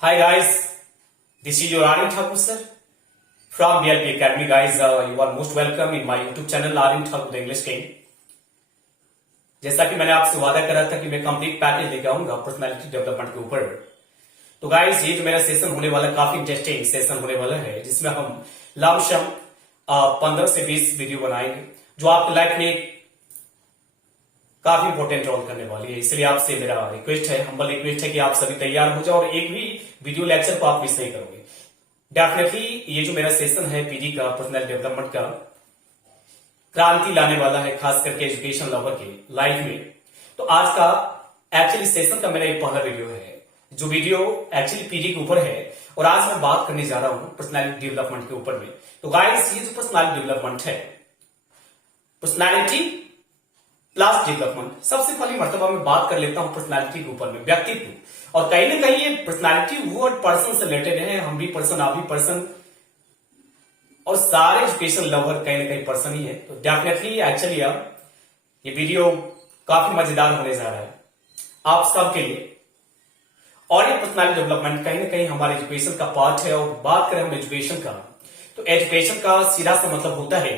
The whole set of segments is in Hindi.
Hi guys, this is your Aryan Thakur sir from BLP Academy guys. You are most welcome in my YouTube channel Aryan Thakur the English King. जैसा कि मैंने आपसे वादा करा था कि मैं कंप्लीट पैकेज लेके आऊंगा पर्सनालिटी डेवलपमेंट के ऊपर। तो गाइस ये जो मेरा सेशन होने वाला काफी इंटरेस्टिंग सेशन होने वाला है, जिसमें हम लमसम 15 से 20 वीडियो बनाएंगे जो आपकी लाइफ में काफी इंपॉर्टेंट रोल करने वाली है। इसलिए आपसे मेरा रिक्वेस्ट है, हम्बल रिक्वेस्ट है कि आप सभी तैयार हो जाओ और एक भी वीडियो लेक्चर को आप मिस नहीं करोगे। डेफिनेटली ये जो मेरा सेशन है पीडी का पर्सनल डेवलपमेंट का क्रांति लाने वाला है, खास करके एजुकेशन लवर के लाइफ में। तो आज का एक्चुअली सेशन का मेरा एक पहला वीडियो है, जो वीडियो एक्चुअली पीडी के ऊपर है और आज मैं बात करने जा रहा हूं पर्सनैलिटी डेवलपमेंट के ऊपर में। तो गाइस ये जो पर्सनैलिटी डेवलपमेंट है, पर्सनैलिटी प्लस डेवलपमेंट, सबसे पहली मर्तबा मैं बात कर लेता हूं पर्सनैलिटी के ऊपर में, व्यक्तित्व। और कहीं ना कहीं ये पर्सनैलिटी वर्ड पर्सन से रिलेटेड है। हम भी पर्सन, आप भी पर्सन और सारे एजुकेशन लवर कहीं ना कहीं पर्सन ही है। तो डेफिनेटली एक्चुअली अब ये वीडियो काफी मजेदार होने जा रहा है आप सबके लिए। और ये पर्सनैलिटी डेवलपमेंट कहीं ना कहीं हमारे एजुकेशन का पार्ट है। और बात करें हम एजुकेशन का, तो एजुकेशन का सीधा सा मतलब होता है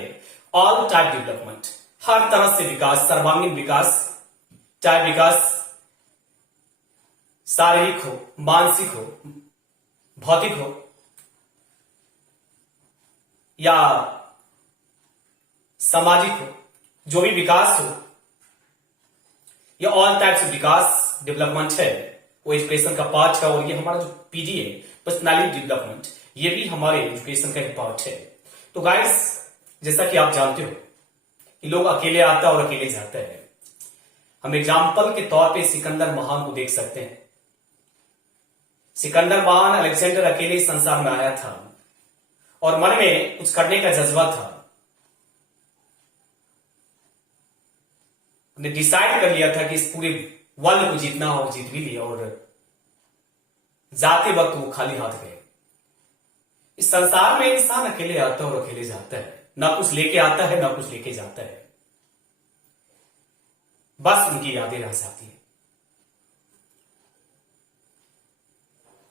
ऑल टाइप डेवलपमेंट, हर तरह से विकास, सर्वांगीण विकास, चाहे विकास शारीरिक हो, मानसिक हो, भौतिक हो या सामाजिक हो, जो भी विकास हो, ये all types of Vikas development है, वो एजुकेशन का पार्ट है। और ये हमारा जो पीजी है पर्सनैलिटी डेवलपमेंट, ये भी हमारे एजुकेशन का एक पार्ट है। तो गाइस जैसा कि आप जानते हो कि लोग अकेले आता है और अकेले जाता है। हम एग्जाम्पल के तौर पे सिकंदर महान को देख सकते हैं। सिकंदर महान, अलेक्जेंडर अकेले संसार में आया था और मन में कुछ करने का जज्बा था। उसने डिसाइड कर लिया था कि इस पूरे वर्ल्ड को जीतना हो, जीत भी लिया। और जाते वक्त वो खाली हाथ गए। इस संसार में इंसान अकेले आता है और अकेले जाता है, ना कुछ लेके आता है ना कुछ लेके जाता है, बस उनकी यादें रह जाती है।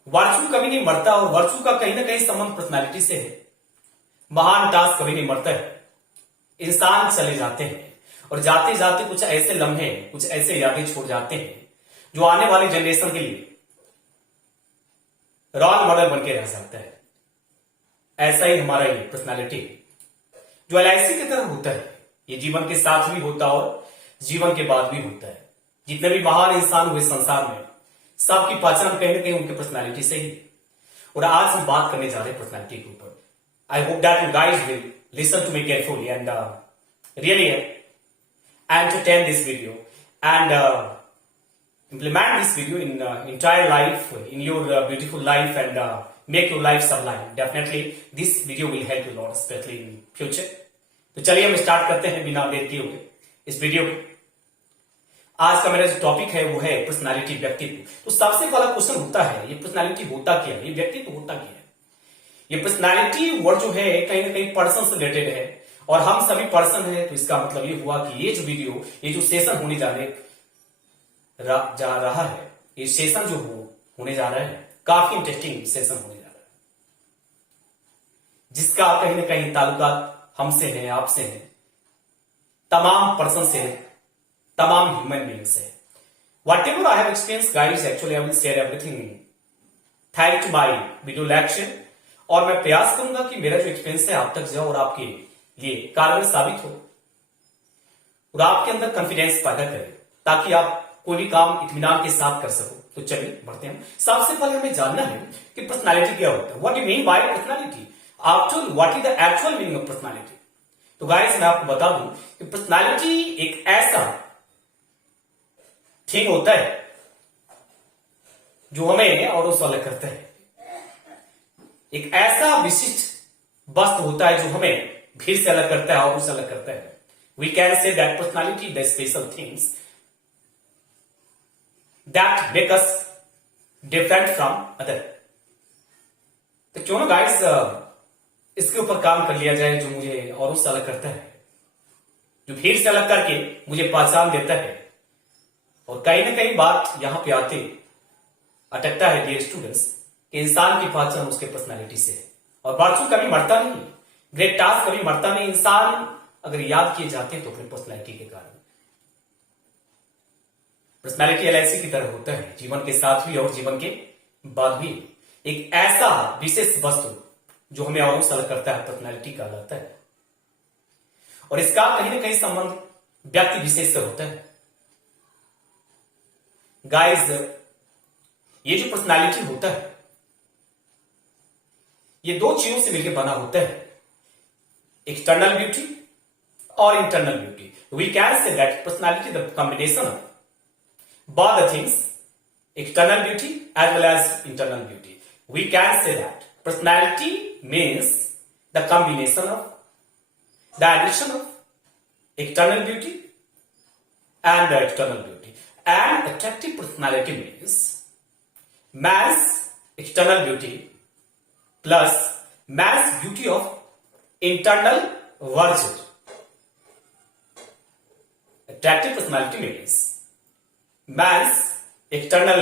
वर्चू कभी नहीं मरता और वर्चू का कहीं ना कहीं संबंध पर्सनैलिटी से है। महान टास्क कभी नहीं मरता है, इंसान चले जाते हैं और जाते जाते कुछ ऐसे लम्हे, कुछ ऐसे यादें छोड़ जाते हैं जो आने वाली जनरेशन के लिए रोल मॉडल बनके रह जाता है। ऐसा ही हमारा ये पर्सनैलिटी जो एलआईसी की तरह होता है, ये जीवन के साथ भी होता और जीवन के बाद भी होता है। जितने भी महान इंसान हुए संसार में, सबकी पहचान कहीं ना कहीं उनके पर्सनैलिटी से ही। और आज हम बात करने जा रहे हैं पर्सनैलिटी के ऊपर। I hope that you guys will listen to me carefully and really entertain this video and implement this video in entire life, in your beautiful life, and make your life sublime. Definitely this video will help you a lot, especially in future. तो चलिए हम स्टार्ट करते हैं बिना देर किए हुए इस वीडियो को। आज का मेरा जो टॉपिक है वो है पर्सनालिटी, व्यक्तित्व। तो सबसे पहला क्वेश्चन होता है, ये पर्सनालिटी होता क्या है, ये व्यक्तित्व होता क्या है। ये पर्सनालिटी वर्ड जो है कहीं ना कहीं पर्सन से रिलेटेड है और हम सभी पर्सन हैं। तो इसका मतलब ये हुआ कि ये जो वीडियो, ये जो सेशन होने जा रहा है, ये सेशन जो होने जा रहा है काफी इंटरेस्टिंग सेशन होने जा रहा है, जिसका कहीं ना कहीं ताल्लुका हमसे है, आपसे है, तमाम पर्सन से है, तमाम ह्यूमन बीइंग से। Whatever I have experience guys, actually I will share everything thank to my video lecture. और मैं प्रयास करूंगा कि मेरा जो एक्सपीरियंस है आप तक जाओ और आपके लिए कारगर साबित हो और आपके अंदर कॉन्फिडेंस पैदा करे, ताकि आप कोई भी काम इत्मीनान के साथ कर सको। तो चलिए बढ़ते हैं। सबसे पहले हमें जानना है कि पर्सनालिटी क्या होता है। What you mean by personality, after what is the actual meaning of personality. तो गाइस मैं आपको बता दूं कि पर्सनालिटी एक ऐसा थिंग होता है जो हमें औरों से अलग करता है। एक ऐसा विशिष्ट वस्तु होता है जो हमें भीड़ से अलग करता है और उससे अलग करता है। We can say that personality the special things that make us different from other. तो क्यों ना गाइस इसके ऊपर काम कर लिया जाए, जो मुझे औरों से अलग करता है, जो भीड़ से अलग करके मुझे पहचान देता है। और कहीं ना कहीं बात यहां पे आते अटकता है डियर स्टूडेंट्स कि इंसान की पहचान उसके पर्सनालिटी से है, और वर्चू कभी मरता नहीं, ग्रेट टास्क कभी मरता नहीं। इंसान अगर याद किए जाते हैं तो अपनी पर्सनैलिटी के कारण। पर्सनैलिटी एलआईसी की तरह होता है, जीवन के साथ भी और जीवन के बाद भी। एक ऐसा विशेष वस्तु जो हमें और से अलग करता है, पर्सनैलिटी कहलाता है, और इसका कहीं ना कहीं संबंध व्यक्ति विशेष से होता है। गाइस, ये जो पर्सनैलिटी होता है ये दो चीजों से मिलकर बना होता है, एक्सटर्नल ब्यूटी और internal beauty. We can say that personality the combination of both the things, external beauty as well as internal beauty. We can say that personality means the combination of the addition of external beauty and the external beauty. And attractive personality means man's external beauty plus man's beauty of internal virtue. Attractive personality means man's external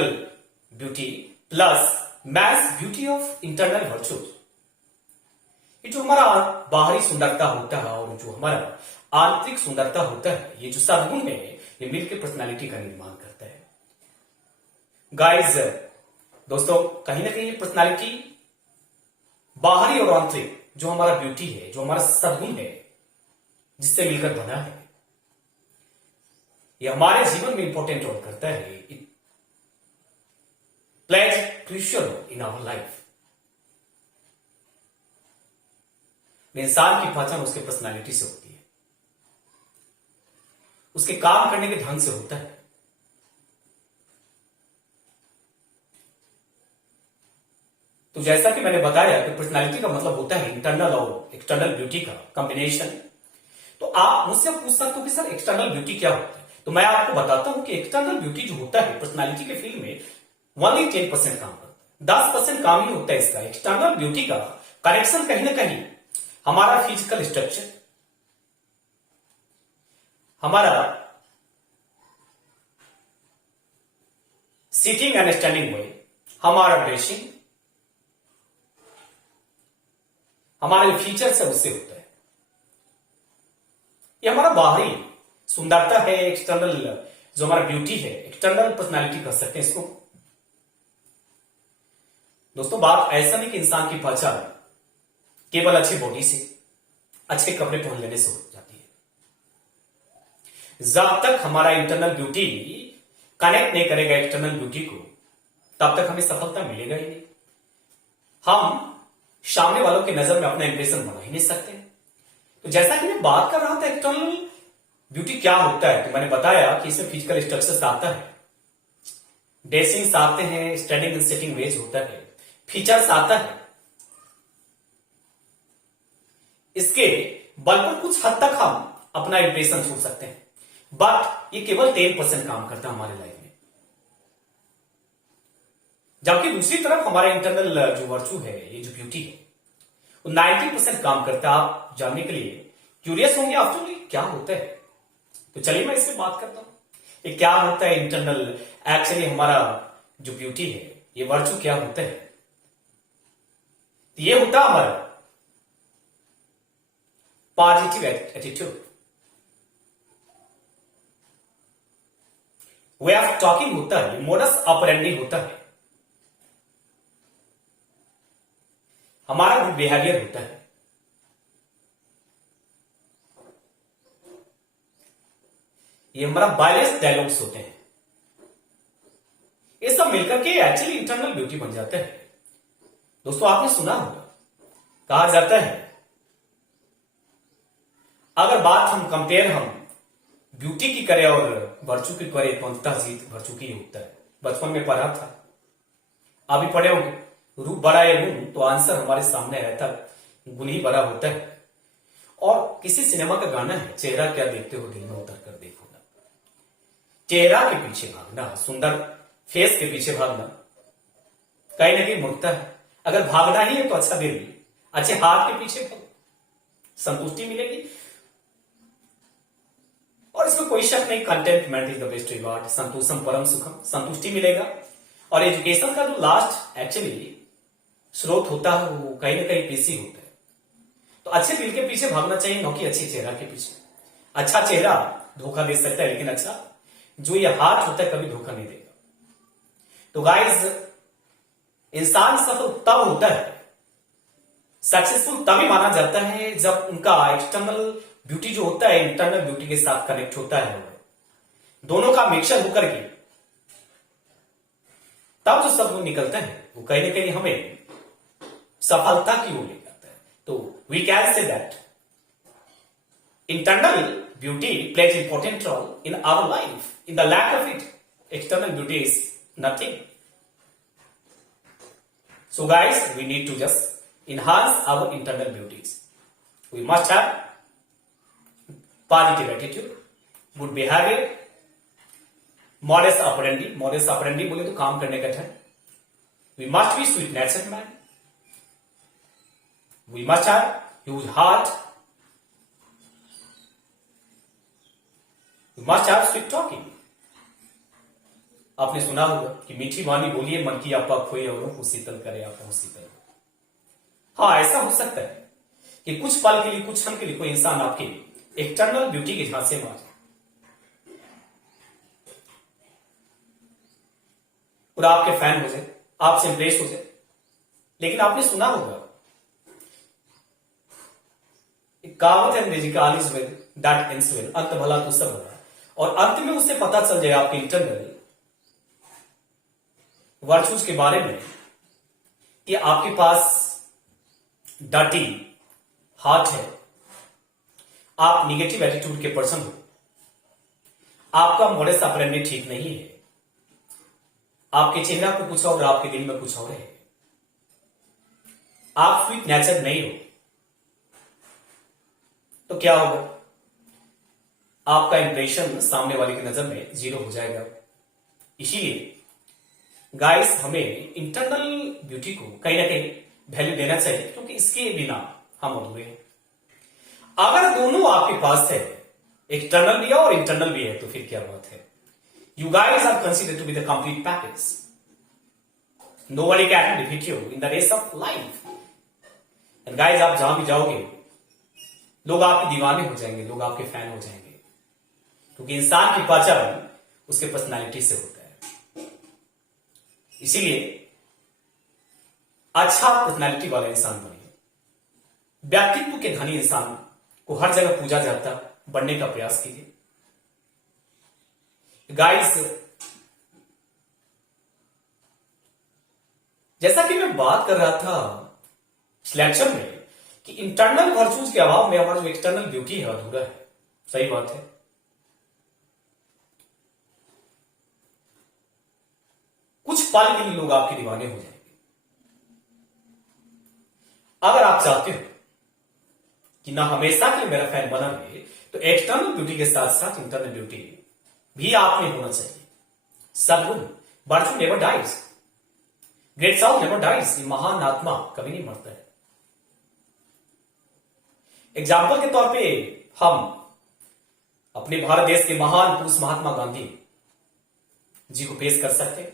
beauty plus man's beauty of internal virtues. ये जो हमारा बाहरी सुंदरता होता है और जो हमारा आंतरिक सुंदरता होता है, ये जो सद्गुण है, ये मिलकर पर्सनालिटी का निर्माण करता है। गाइस, दोस्तों, कहीं ना कहीं पर्सनालिटी बाहरी और आंतरिक जो हमारा ब्यूटी है, जो हमारा सद्गुण है, जिससे मिलकर बना है, ये हमारे जीवन में इंपॉर्टेंट रोल करता है। It plays crucial role in our life. इंसान की पहचान उसके पर्सनालिटी से होती है, उसके काम करने के ढंग से होता है। तो जैसा कि मैंने बताया कि पर्सनालिटी का मतलब होता है इंटरनल और एक्सटर्नल ब्यूटी का कॉम्बिनेशन। तो आप मुझसे पूछ सकते हो कि सर एक्सटर्नल ब्यूटी क्या होता है? तो मैं आपको बताता हूं कि एक्सटर्नल ब्यूटी जो होता है पर्सनालिटी के फील्ड में ओनली 10% काम करता है, 10% काम ही होता है इसका। एक्सटर्नल ब्यूटी का कनेक्शन कहीं ना कहीं हमारा फिजिकल स्ट्रक्चर, हमारा सिटिंग एंड स्टैंडिंग वे, हमारा ड्रेसिंग, हमारे जो फीचर्स है उससे होता है। ये हमारा बाहरी सुंदरता है, एक्सटर्नल जो हमारा ब्यूटी है, एक्सटर्नल पर्सनालिटी कर सकते हैं इसको। दोस्तों, बात ऐसा नहीं कि इंसान की पहचान केवल अच्छी बॉडी से, अच्छे कपड़े पहन लेने से हो जाती है। जब तक हमारा इंटरनल ब्यूटी कनेक्ट नहीं करेगा एक्सटर्नल ब्यूटी को, तब तक हमें सफलता मिलेगा ही नहीं। हम सामने वालों की नजर में अपना इंप्रेशन बना ही नहीं सकते। तो जैसा कि मैं बात कर रहा था एक्सटर्नल ब्यूटी क्या होता है, तो मैंने बताया कि इसमें फिजिकल स्ट्रक्चर्स आता है, ड्रेसिंग्स आते हैं, स्टैंडिंग एंड सिटिंग वेज होता है, फीचर्स आता है। इसके बल पर कुछ हद तक हम अपना इंप्रेशन छोड़ सकते हैं, बट ये केवल 10% काम करता है हमारे लाइफ में। जबकि दूसरी तरफ हमारा इंटरनल जो वर्चू है, ये जो ब्यूटी है, वो 90% काम करता है। आप जानने के लिए क्यूरियस होंगे आफ्टर क्या होता है, तो चलिए मैं इसमें बात करता हूं। ये क्या होता है इंटरनल, एक्चुअली हमारा जो ब्यूटी है, ये वर्चू क्या होता है? ये होता है हमारा positive attitude, way of talking होता है, मोडस ऑपरेंडी होता है, हमारा गुड बिहेवियर होता है, ये हमारा बैलेंस डायलॉग्स होते हैं। ये सब मिलकर के एक्चुअली इंटरनल ब्यूटी बन जाता है। दोस्तों, आपने सुना होगा, कहा जाता है अगर बात हम कंपेयर हम ब्यूटी की करें और वर्चू की करें तो अंततः जीत वर्चू की होता है। बचपन में पढ़ा था, अभी पढ़े होंगे, रूप बड़ा या गुण, तो आंसर हमारे सामने रहता है, गुण ही बड़ा होता है। और किसी सिनेमा का गाना है, चेहरा क्या देखते हो दिल में उतर कर देखो ना। चेहरा के पीछे भागना, सुंदर फेस के पीछे भागना कहीं ना कहीं मुड़ता है। अगर भागना ही है तो अच्छा दिल, अच्छे हाथ के पीछे भागो, संतुष्टि मिलेगी। और इसमें कोई शक नहीं, contentment is the best reward, संतोषम परम सुखम, संतुष्टि मिलेगा। और एजुकेशन का जो लास्ट एक्चुअली स्रोत होता है वो कहीं ना कहीं पीसी होता है। तो अच्छे दिल के पीछे भागना चाहिए, न कि अच्छे चेहरा के पीछे। अच्छा चेहरा धोखा दे सकता है, लेकिन अच्छा जो ये हाथ होता है कभी धोखा नहीं देगा। तो गाइस, इंसान सफल तब होता है, सक्सेसफुल तभी माना जाता है जब उनका एक्सटर्नल ब्यूटी जो होता है इंटरनल ब्यूटी के साथ कनेक्ट होता है, दोनों का मिक्सचर होकर के तब जो सब निकलता है वो कहीं ना कहीं हमें सफलता की ओर ले जाता है। तो we can say that internal beauty plays important role in our life. In the lack of it, external beauty is nothing. So guys, we need to just enhance our internal beauties. We must have positive attitude, good behavior, modest operandi. Modest operandi बोले तो काम करने का ढंग। We must be sweet natured man. We must have huge heart. We must have sweet talking. आपने सुना होगा कि मीठी वाणी बोलिए मन की आपा खोए औरों को शीतल करे आपको शीतल। हाँ, ऐसा हो सकता है कि कुछ पल के लिए, कुछ क्षण के लिए कोई इंसान आपके एक्सटर्नल ब्यूटी के झांसे में आ जाए और आपके फैन हो जाए, आपसे इंप्रेस हो जाए। लेकिन आपने सुना होगा एक कहावत है अंग्रेजी का, all is well that ends well, अंत भला तो सब भला। और अंत में उससे पता चल जाए आपके इंटरनल वर्चूज के बारे में कि आपके पास डर्टी हार्ट है, आप निगेटिव एटीट्यूड के पर्सन हो, आपका मॉडस ऑपरेंडी ठीक नहीं है, आपके चेहरा को कुछ और आपके दिल में कुछ और है, आप स्वीट नेचर नहीं हो, तो क्या होगा? आपका इंप्रेशन सामने वाले की नजर में जीरो हो जाएगा। इसीलिए गाइस, हमें इंटरनल ब्यूटी को कहीं ना कहीं वैल्यू देना चाहिए, क्योंकि इसके बिना हम अधूरे हैं। अगर दोनों आपके पास है, एक्सटर्नल भी है और इंटरनल भी है, तो फिर क्या बात है? You guys are considered to be the complete package. Nobody can defeat you in the race of life. And guys, आप जहां भी जाओगे लोग आपके दीवाने हो जाएंगे, लोग आपके फैन हो जाएंगे, क्योंकि इंसान की पहचान उसके पर्सनैलिटी से होता है। इसीलिए अच्छा पर्सनैलिटी वाला इंसान बनिए। व्यक्तित्व के धनी इंसान को हर जगह पूजा जाता बनने का प्रयास कीजिए। गाइस, जैसा कि मैं बात कर रहा था सिलेक्शन में कि इंटरनल वर्चूज के अभाव में हमारा जो एक्सटर्नल ब्यूटी है अधूरा है। सही बात है। कुछ पल के लिए लोग आपके दीवाने हो जाएंगे। अगर आप चाहते हो कि ना हमेशा के लिए मेरा फैन बना रहे, तो एक्सटर्नल ब्यूटी के साथ साथ इंटरनल ब्यूटी भी आप में होना चाहिए। सद्गुण, virtue never dies, great soul never dies. ये महान आत्मा कभी नहीं मरता है। एग्जाम्पल के तौर पे हम अपने भारत देश के महान पुरुष महात्मा गांधी जी को पेश कर सकते हैं।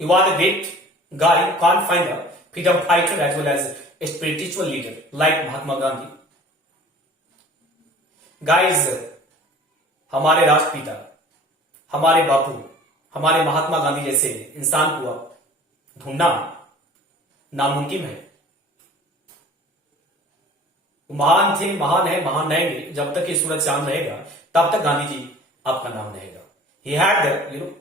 He was a great guy who can't find a freedom fighter as well as a spiritual leader like Mahatma Gandhi. Guys, हमारे राष्ट्रपिता, हमारे बापू, हमारे महात्मा गांधी जैसे इंसान को आप ढूंढना नामुमकिन है। महान थे, महान है, महान रहेंगे जब तक ये सूरज चांद रहेगा, तब तक गांधी जी आपका नाम रहेगा। He had the,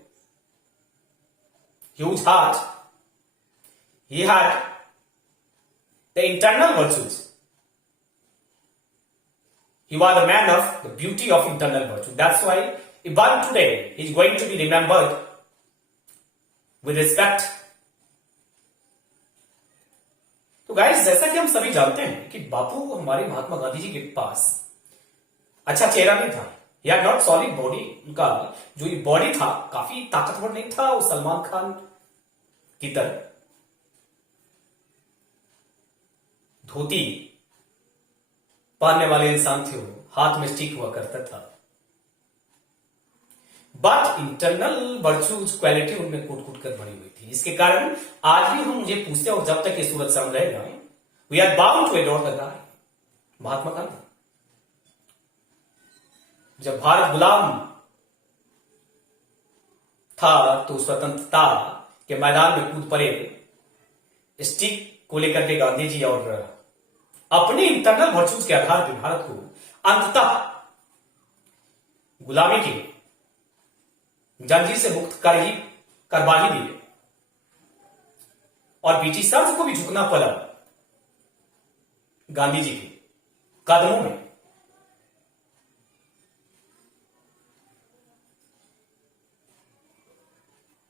huge heart. He had the internal virtues. He was a man of the beauty of internal virtue. That's why even today he is going to be remembered with respect. तो गाइस, जैसा कि हम सभी जानते हैं कि बापू हमारे महात्मा गांधी जी के पास अच्छा चेहरा नहीं था, या नॉट सॉलिड बॉडी। उनका जो ये बॉडी था काफी ताकतवर नहीं था, वो सलमान खान की तरह धोती पहनने वाले इंसान थे, वो हाथ में स्टिक हुआ करता था। बट इंटरनल वर्चूज क्वालिटी उनमें कूट कूट कर भरी हुई थी। इसके कारण आज भी हम मुझे पूछते हैं और जब तक ये सूरज चांद रहेगा, we are bound to adore the guy, Mahatma Gandhi. जब भारत गुलाम था तो स्वतंत्रता के मैदान में कूद पड़े स्टिक को लेकर के गांधी जी और अपने इंटरनल वर्चूज के आधार पर भारत को अंततः गुलामी की जंजीर से मुक्त करवा ही दिए और ब्रिटिशर्स को भी झुकना पड़ा गांधी जी के कदमों में।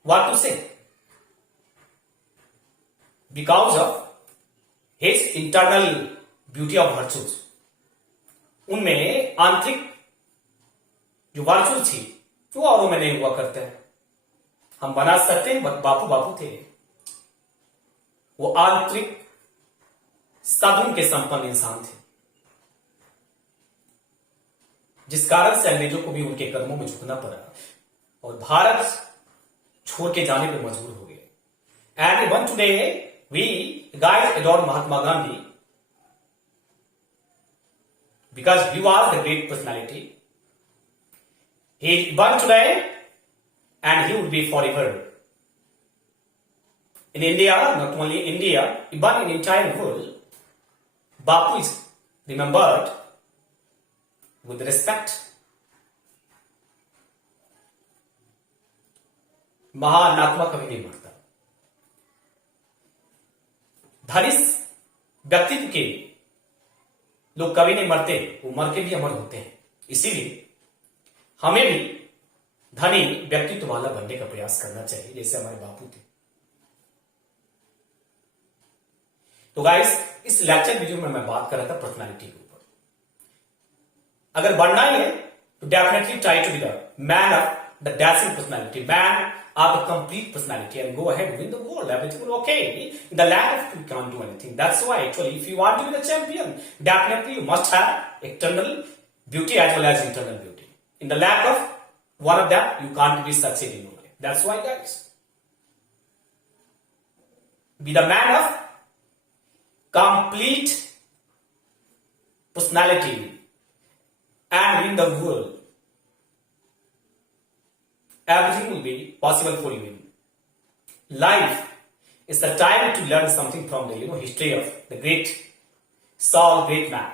What to say? Because of his internal beauty of virtues, उनमें आंतरिक जो वर्चूज थी वो औरों में नहीं हुआ करते हैं। हम बना सकते हैं, बापू बापू थे, वो आंतरिक सद्गुण के संपन्न इंसान थे, जिस कारण से अंग्रेजों को भी उनके कदमों में झुकना पड़ा और भारत छोड़ के जाने पर मजबूर हो गए। And even today we guys adore Mahatma Gandhi because he was the great personality. He is born today and he would be forever. In India, not only India, but in entire world, Bapu is remembered with respect. महान आत्मा कभी नहीं मरता। धनिस व्यक्तित्व के लोग कभी नहीं मरते, वो मर के भी अमर होते हैं। इसीलिए हमें भी धनी व्यक्तित्व वाला बनने का प्रयास करना चाहिए, जैसे हमारे बापू थे। तो गाइस, इस लेक्चर वीडियो में मैं बात कर रहा था पर्सनालिटी के ऊपर। अगर बढ़ना ही है तो definitely try to be the man of the dashing personality, man of the complete personality and go ahead win the world, everything will okay. In the land of you can't do anything, that's why actually if you want to be the champion, definitely you must have external beauty as well as internal beauty. In the lack of one of them, you can't be succeeding in life. That's why, guys, be the man of complete personality and win the world. Everything will be possible for you. Life is the time to learn something from the history of the great Saul, great man.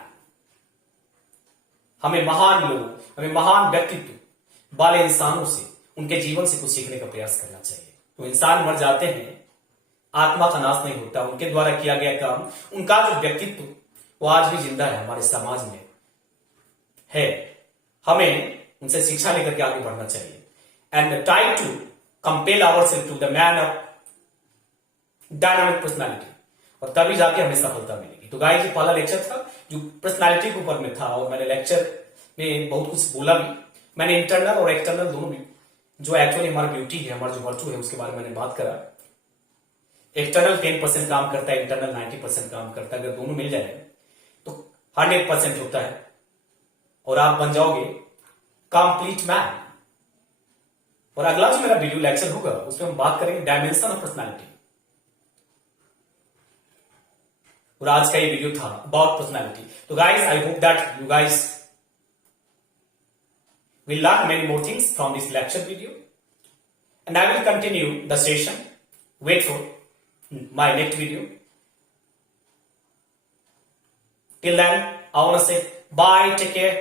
हमें महान लोग, हमें महान व्यक्तित्व वाले इंसानों से, उनके जीवन से कुछ सीखने का प्रयास करना चाहिए। तो इंसान मर जाते हैं, आत्मा का नाश नहीं होता, उनके द्वारा किया गया काम, उनका जो व्यक्तित्व वो आज भी जिंदा है हमारे समाज में है। हमें उनसे शिक्षा लेकर के आगे बढ़ना चाहिए and try to compel ourself to the man of dynamic personality, और तभी जाके हमें सफलता मिलेगी। तो गाइस, ये पहला लेक्चर था जो पर्सनालिटी के ऊपर में था, और मैंने लेक्चर में बहुत कुछ बोला भी। मैंने इंटरनल और एक्सटर्नल दोनों भी, जो एक्चुअली हमारी ब्यूटी है, हमारा जो वर्चू है, उसके बारे में मैंने बात करा। एक्सटर्नल 10% काम करता है, इंटरनल 90% काम करता है। अगर दोनों मिल जाए तो 100% होता है और आप बन जाओगे कंप्लीट मैन। और अगला जो मेरा वीडियो लेक्चर होगा उसमें हम बात करेंगे डायमेंशन ऑफ पर्सनालिटी, और आज का ये वीडियो था अबाउट पर्सनालिटी। तो guys, I hope that you guys will learn many more things from this lecture video, and I will continue the session. Wait for my next video. Till then, I want to say bye, take care.